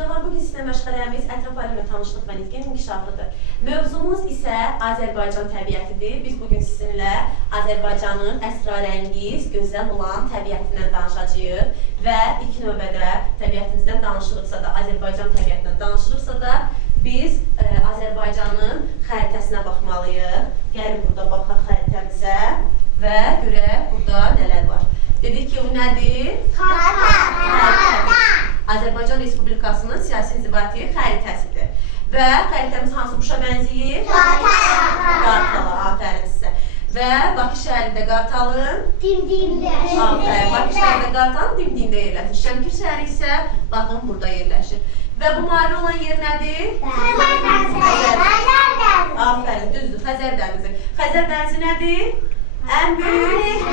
Uşaqlar, bugün sizlə məşğələyimiz ətraf aləmlə tanışlıq və nitqin inkişafıdır. Mövzumuz isə Azərbaycan təbiətidir. Biz bugün sizinlə Azərbaycanın əsrarəngiz, gözəl olan təbiətindən danışacağıq və ilk növbədə təbiətimizdən danışırıqsa da, Azərbaycan təbiətindən danışırıqsa da, biz Azərbaycanın xəritəsinə baxmalıyıq. Gəlin burada baxaq xəritəmizə və görək burada nələr var. Dedik ki, bu nədir? Xəritə. Azərbaycan Respublikasının siyasi inzibati xəritəsidir. Və xəritəmiz hansı quşa bənzəyir? Qartala, afərin sizə. Və Bakı şəhərində Qartalın Dimdiyində. Afərin, Bakı şəhərində Qartalın Dimdiyində yerləşir. Şəmkir şəhəri isə baxın burada yerləşir. Və bu mavi olan yer nədir? Xəzər dənizi. Afərin, düzdür, Xəzər dənizi. Xəzər dənizi nədir? Ən böyük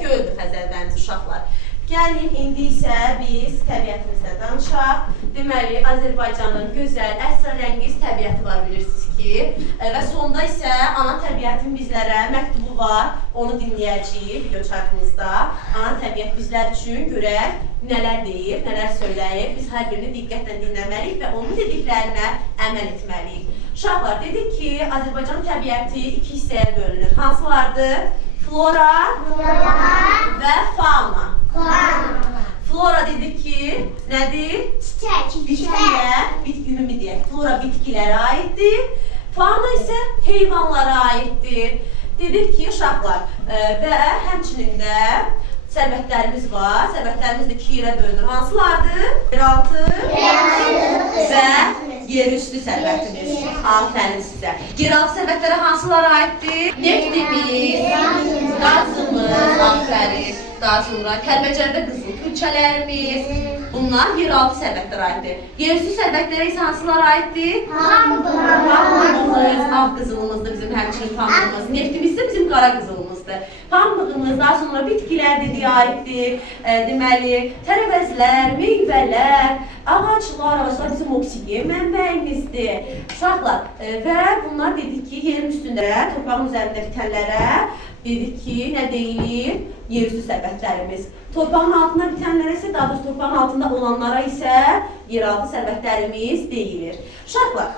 göldür Xəzər dənizi, uşaqlar. Gəlin, indi isə biz təbiətimizlə danışaq. Deməli, Azərbaycanın gözəl, əsrarəngiz təbiəti var, bilirsiniz ki. Və sonda isə ana təbiətin bizlərə məktubu var. Onu dinləyəcəyik video çarkımızda. Ana təbiət bizlər üçün görək nələr deyir, nələr söyləyir. Biz hər birini diqqətlə dinləməliyik və onun dediklərinə əməl etməliyik. Uşaqlar, dedik ki, Azərbaycanın təbiəti iki hissəyə bölünür. Hansılardır? Flora və fauna. Flora dedik ki, nədir? Ümumi deyək. Flora bitkilərə aiddir. Fauna isə heyvanlara aiddir. Dedik ki, uşaqlar, və həmçinin də sərvətlərimiz var. Sərvətlərimiz də iki yerə bölünür. Hansılardır? Yeraltı və yerüstü sərvətimiz. Afərin sizə. Yeraltı sərvətlərə hansılara aiddir? Neftimiz, qazımız, afərin. Daha sonra Kəlbəcərdə qızıl külçələrimiz. Bunlar yeraltı sərvətlərə aiddir. Yerüstü sərvətlərə isə hansılara aiddir? Pambığımız, ağ qızılımızdır bizim həmçinin pambığımız. Neftimiz də bizim qara qızılımızdır. Pambığımız daha sonra bitkilər dediyi aiddir. Deməli, tərəvəzlər, meyvələr, ağaclar bizim oksigen mənbəyimizdir. Uşaqlar, və bunlar dedik ki, yerin üstündə, torpağın üzərində bitənlərə dedik ki, nə deyilir? Yerüstü sərvətlərimiz. Torpağın altında bitənlərə isə, daha doğrusu torpağın altında olanlara isə yeraltı sərvətlərimiz deyilir. Uşaqlar,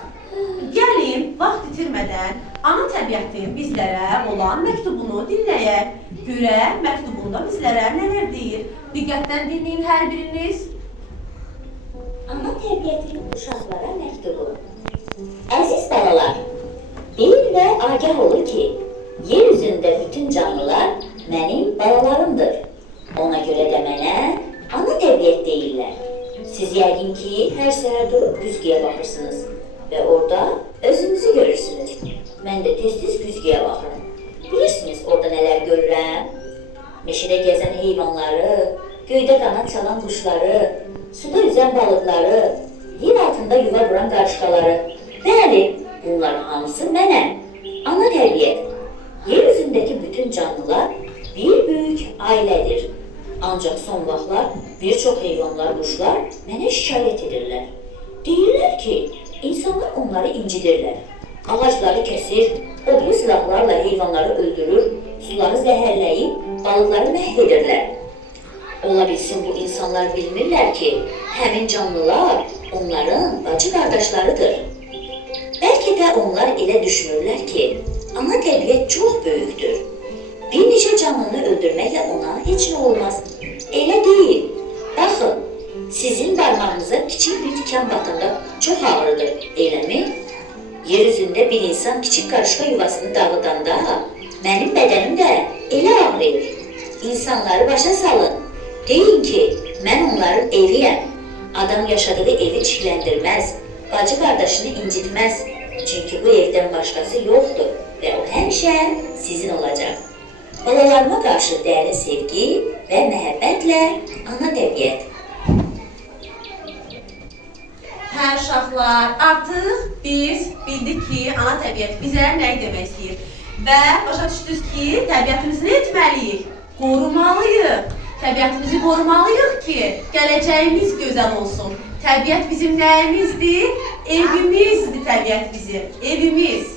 gəlin, vaxt itirmədən ana təbiətin bizlərə olan məktubunu dinləyək. Görək, məktubunda bizlərə nələr deyir? Diqqətdən dinləyin hər biriniz. Ana təbiətin uşaqlara məktubu. Əziz balalar, bil və agah olun ki, yer üzündə bütün canlılar mənim balalarımdır. Ona görə də mənə ana təbiət deyirlər. Siz yəqin ki, hər səhər durub güzgüyə baxırsınız və orada özünüzü görürsünüz. Mən də tez-tez güzgüyə baxıram. Bilirsiniz, orada nələr görürəm? Meşədə gəzən heyvanları, göydə qanad çalan quşları, suda üzən balıqları, yer altında yuva quran qarışqaları. Bəli, bunlar hamısı mənəm. Ana təbiət. Yer üzündəki bütün canlılar bir böyük ailədir. Ancaq son vaxtlar bir çox heyvanlar, quşlar mənə şikayət edirlər. Deyirlər ki, insanlar onları incidirlər. Ağacları kəsir, odlu silahlarla heyvanları öldürür, suları zəhərləyib, balıqları məhv edirlər. Ola bilsin bu insanlar bilmirlər ki, həmin canlılar onların bacı qardaşlarıdır. Bəlkə də onlar elə düşünürlər ki, ana təbiət çox böyükdür. Bir neçə canlını öldürməklə ona heç nə olmaz. Elə deyil. Baxın, sizin barmağınıza kiçik bir tikan batanda çox ağrıdır, eləmi? Yer üzündə bir insan kiçik qarışqa yuvasını dağıdanda, mənim bədənim də elə ağrıyır. İnsanları başa salın. Deyin ki, mən onların eviyəm. Adam yaşadığı evi çirkləndirməz, bacı qardaşını incitməz. Çünki bu evdən başqası yoxdur və o həmişə sizin olacaq. Balalarıma qarşı dərin sevgi və məhəbbətlə ana təbiət. Hə, uşaqlar, artıq biz bildik ki, ana təbiət bizə nə demək istəyir. Və başa düşdünüz ki, təbiətimizi nə etməliyik? Qorumalıyıq. Təbiətimizi qorumalıyıq ki, gələcəyimiz gözəl olsun. Təbiət bizim nəyimizdir? Evimizdir təbiət bizim, evimiz.